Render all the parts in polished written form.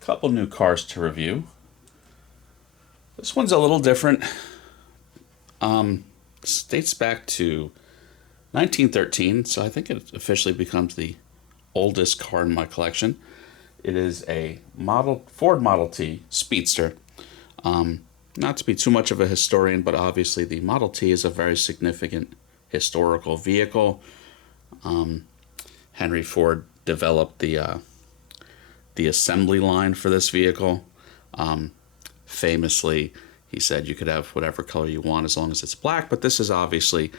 Couple new cars to review. This one's a little different. This dates back to 1913, so I think it officially becomes the oldest car in my collection. It is a Ford Model T Speedster. Not to be too much of a historian, but obviously the Model T is a very significant historical vehicle. Henry Ford developed the assembly line for this vehicle. Famously, he said you could have whatever color you want as long as it's black, but this is obviously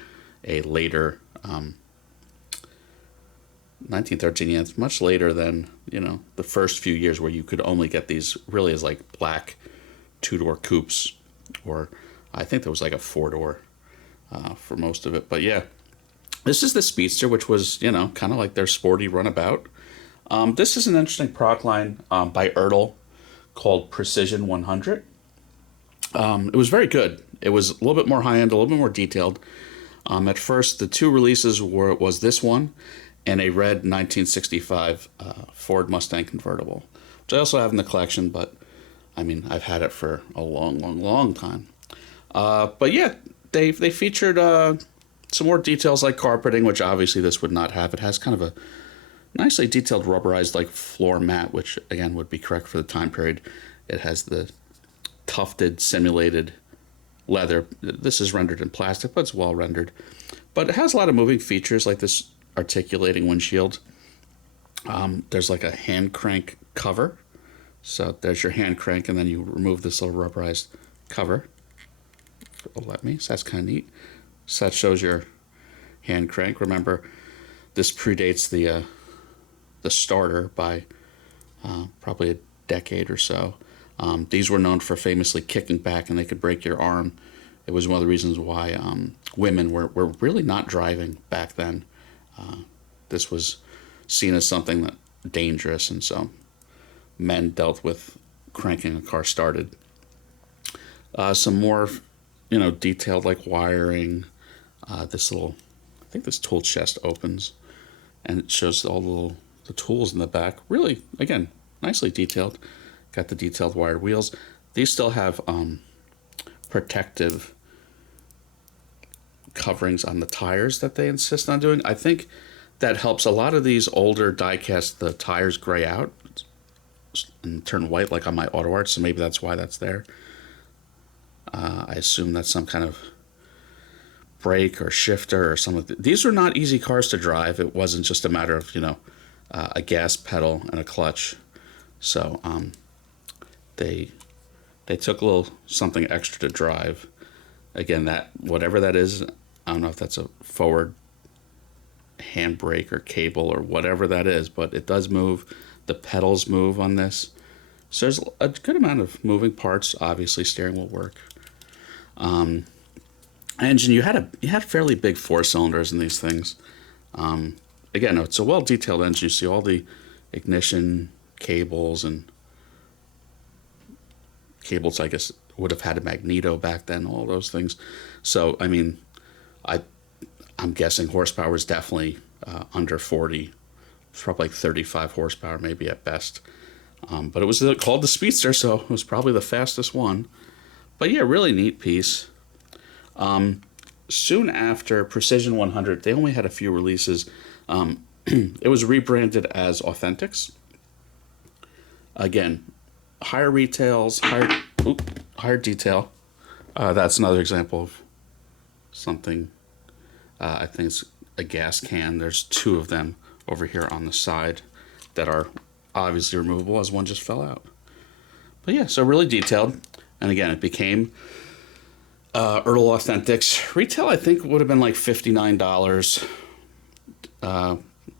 a later 1913. Yeah, it's much later than the first few years where you could only get these really as like black two-door coupes, or I think there was like a four-door for most of it. But yeah, this is the Speedster, which was kind of like their sporty runabout. This is an interesting product line by Ertl called Precision 100. It was very good. It was a little bit more high-end, a little bit more detailed. At first, the two releases was this one and a red 1965 Ford Mustang convertible, which I also have in the collection, but I mean, I've had it for a long, long, long time. But yeah, they featured some more details like carpeting, which obviously this would not have. It has kind of a nicely detailed rubberized like floor mat, which again would be correct for the time period. It has the tufted simulated leather. This is rendered in plastic, but it's well rendered. But it has a lot of moving features like this articulating windshield. There's like a hand crank cover. So there's your hand crank, and then you remove this little rubberized cover. It'll let me. So that's kind of neat. So that shows your hand crank. Remember, this predates the starter by probably a decade or so. These were known for famously kicking back, and they could break your arm. It was one of the reasons why women were really not driving back then. This was seen as something that dangerous, and so men dealt with cranking a car started. Some more, detailed like wiring. This little, I think this tool chest opens, and it shows all the tools in the back. Really, again, nicely detailed. Got the detailed wired wheels. These still have protective coverings on the tires that they insist on doing. I think that helps. A lot of these older diecast, the tires gray out and turn white like on my Auto Art, so maybe that's why that's there. I assume that's some kind of brake or shifter or something. These were not easy cars to drive. It wasn't just a matter of a gas pedal and a clutch. So they took a little something extra to drive. Again, that whatever that is, I don't know if that's a forward handbrake or cable or whatever that is, but it does move. The pedals move on this. So there's a good amount of moving parts. Obviously, steering will work. Engine, you had fairly big 4 cylinders in these things. Again, it's a well detailed engine. You see all the ignition cables and cables. I guess would have had a magneto back then. All those things. So I mean, I'm guessing horsepower is definitely under 40. It's probably like 35 horsepower, maybe at best. But it was called the Speedster, so it was probably the fastest one. But yeah, really neat piece. Soon after Precision 100, they only had a few releases. It was rebranded as Authentics. Again, higher retails, higher detail. That's another example of something. I think it's a gas can. There's 2 of them over here on the side that are obviously removable, as one just fell out. But yeah, so really detailed. And again, it became Ertl Authentics. Retail, I think, would have been like $59.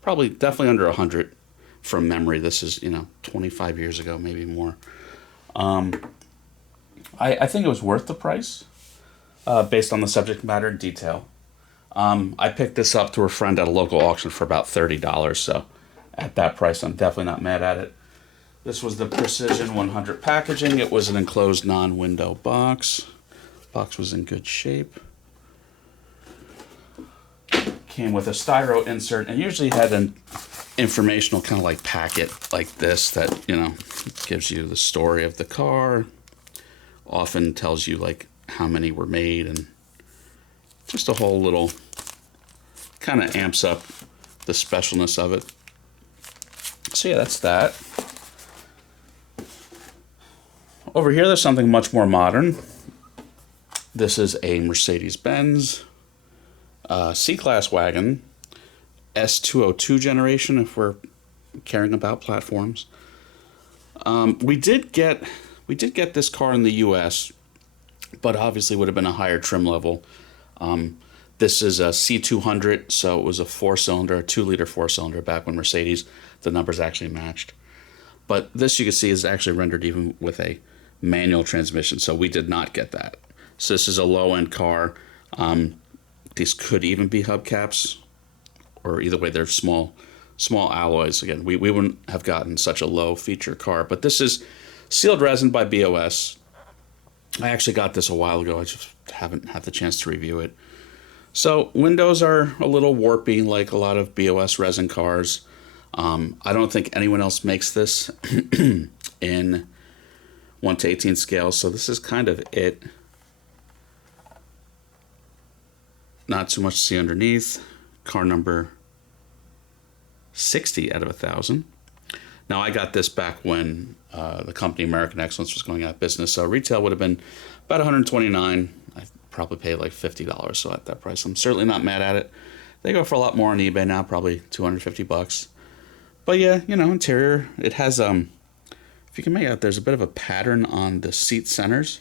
Probably definitely under 100 from memory. This is 25 years ago, maybe more. I think it was worth the price based on the subject matter and detail. I picked this up through a friend at a local auction for about $30, so at that price I'm definitely not mad at it. This was the Precision 100 packaging. It was an enclosed non-window box. Box was in good shape. Came with a styro insert, and usually had informational kind of like packet like this that, you know, gives you the story of the car, often tells you like how many were made, and just a whole little kind of amps up the specialness of it. So yeah, that's that. Over here, there's something much more modern. This is a Mercedes-Benz C-Class wagon, S202 generation, if we're caring about platforms. We did get this car in the U.S., but obviously would have been a higher trim level. This is a C200, so it was a 4-cylinder, a 2-liter 4-cylinder back when Mercedes, the numbers actually matched. But this, you can see, is actually rendered even with a manual transmission, so we did not get that. So this is a low-end car. These could even be hubcaps, or either way, they're small alloys. Again, we wouldn't have gotten such a low-feature car, but this is sealed resin by BOS. I actually got this a while ago. I just haven't had the chance to review it. So windows are a little warpy, like a lot of BOS resin cars. I don't think anyone else makes this in 1:18 scale, so this is kind of it. Not too much to see underneath. Car number 60 out of 1,000. Now, I got this back when the company American Excellence was going out of business, so retail would have been about $129. I probably paid like $50, so at that price, I'm certainly not mad at it. They go for a lot more on eBay now, probably $250. But yeah, you know, interior, it has if you can make out, there's a bit of a pattern on the seat centers.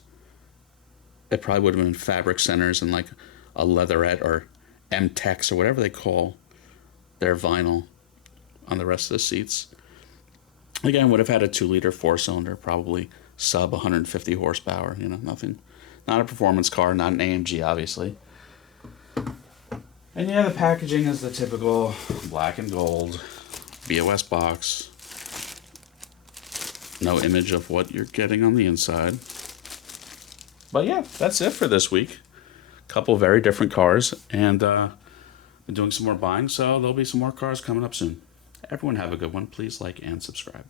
It probably would have been fabric centers and like a leatherette or M-Tex or whatever they call their vinyl on the rest of the seats. Again, would have had a 2-liter 4-cylinder, probably sub 150 horsepower. You know, nothing, not a performance car, not an AMG, obviously. And yeah, the packaging is the typical black and gold BOS box. No image of what you're getting on the inside. But yeah, that's it for this week. Couple very different cars, and been doing some more buying, so there'll be some more cars coming up soon. Everyone have a good one. Please like and subscribe.